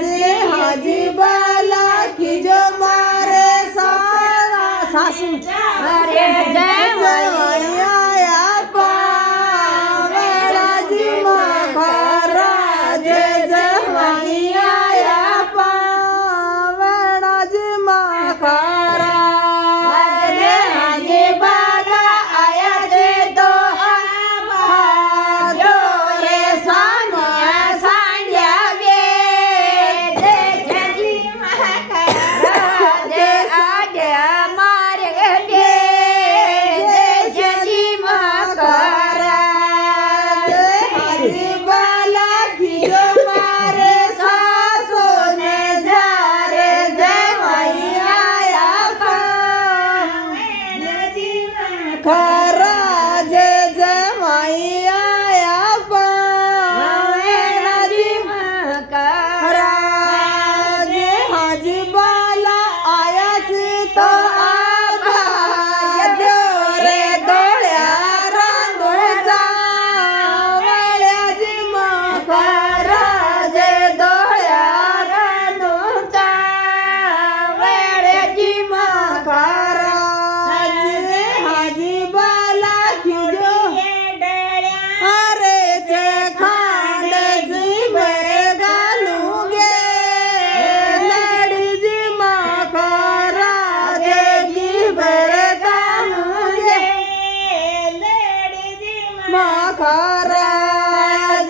जे हाजी बाला की जो मारे सारा सासू अरे जय आया पावराजी मखरा जय जय आया पावराजी मखरा जे हाजी बाला आया जे तो जो रे सानिया सांड्या बे जे छजी महाकारा जे आगे मारे गे जे छजी महाकारा हाजी बाला की जो मारे सासो ने जा रे जमाई आया खरा जे जमाई आया छजी महाकारा जे हाजी बाला आयाच तो आभाग्य रे डोळ्या रांदोळचा वळ्याची मखरा जे डोळ्या रांदोळचा वळ्याची मखरा जे हाजी बाला की जो अरे चे खांड जीवर घालू गे लडीजी मखरा जे जीवर घालू गे मखरा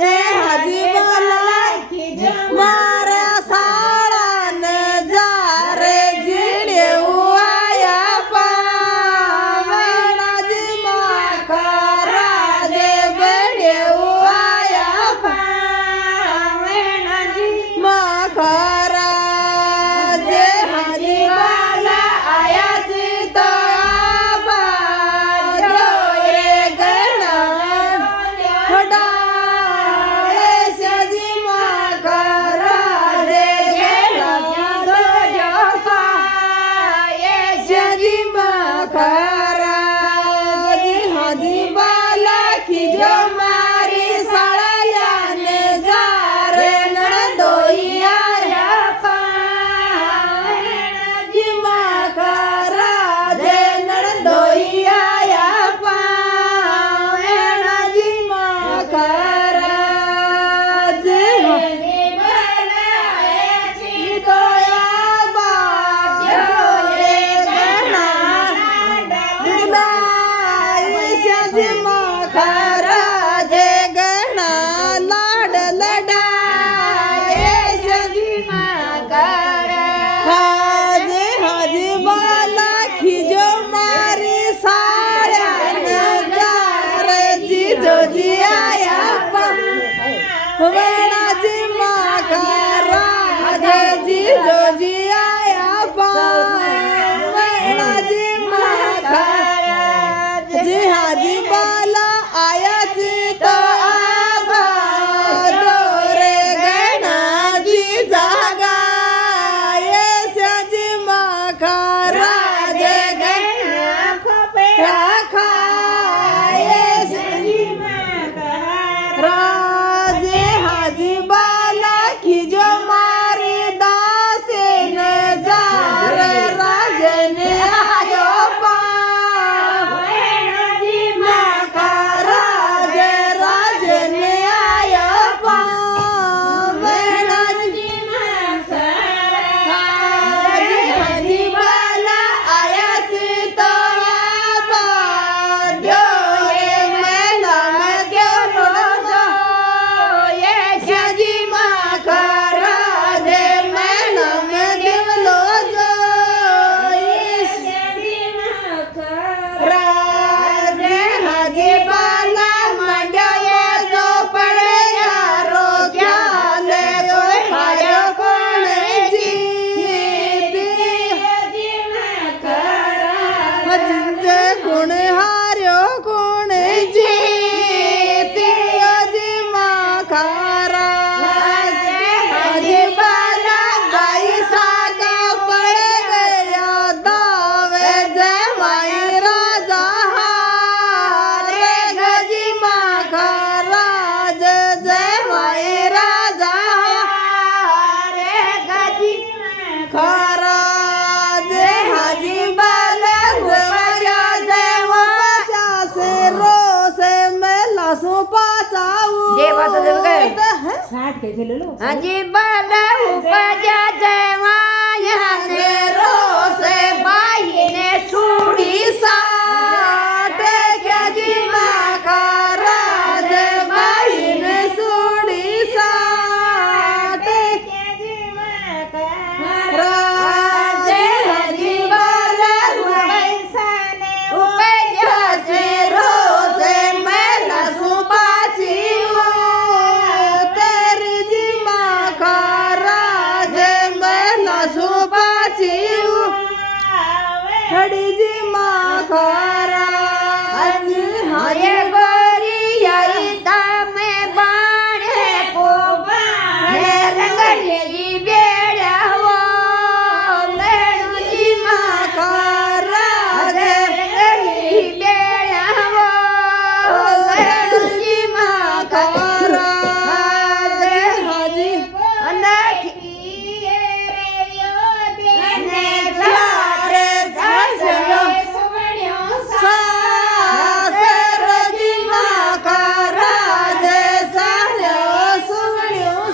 जे हाजी बाला माऱ्या साळान जा रे जिडे आया पावणाजी मखरा जे बडे आया वेणाजी मखरा जे हाजी बाला आयाची तो आभाग्य रे गणा डाळे शजी मखरा जे गेला शजी मखरा जी हाजी बाला की जो मारी साळ्यान जा रे नणदोई आया पावणाजी मखरा जे नणदोई आया पावणाजी मखरा जे दोया बाग्य रे गणा હજી બળ ઉપજા જવાયને રોષે બાઈને છોડી સાટે કેજી મહારાજ બાઈને સુડી સાટે કેજી મહારાજ હજી બળ ઉપજા છે રોષે મેલા સુપાછી તેરીજી મહારાજ મેલા સુપાછી હડીજી મહારાજ હરે ગોરિયાઈ તમે બાણે પોબાણે રંગડીજી બેડાવો મેણુજી મહારાજ રંગડી બેડાવો મેણુજી મહારાજ હાજી અનખી ને ચારે સાસરો સાસરજી મહારાજ સાર્યો સુણ્યું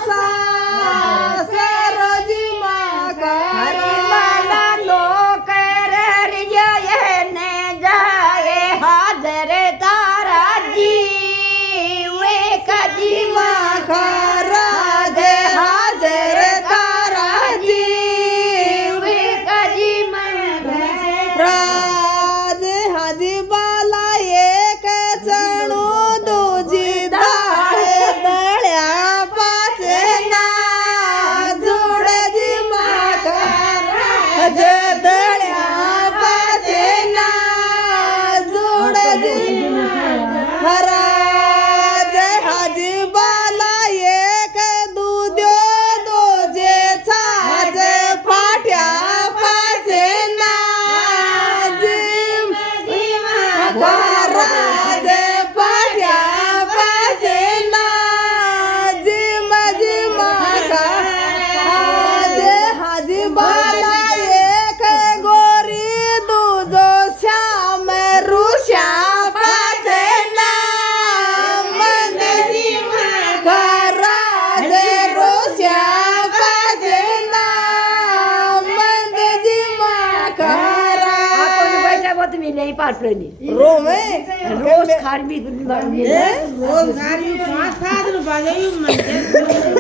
સાસરજી મહારાજ બાલા નોકર રિયને જાય હાજર તારાજી વે કજી મહારાજ હાજર તારાજી વે કજી રાજ હાજી બાલા એક ચણું દૂજી દાળે દળ્યા પાછે ના જોડજી મહારાજ દળ્યા પાછે ના જોડજી મહારાજ હાજી બાલા એક દૂધ્યો દોજે છાજ ફાટ્યા પાછે ના જીમ મહારાજ ફાટ્યા પાછે ના જીમ મહારાજ હાજી બાલા એક ગોરી દૂજો શ્યામ રૂશ્યા પાછે ના મંદજી મહારાજ રૂશ્યા પાછે ના મંદજી મહારાજ પૈસા બત મી નહીં પાટલી રોમે રોજ ખારબી દુનિયા રોજ ગાડી 5-7 રૂપિયા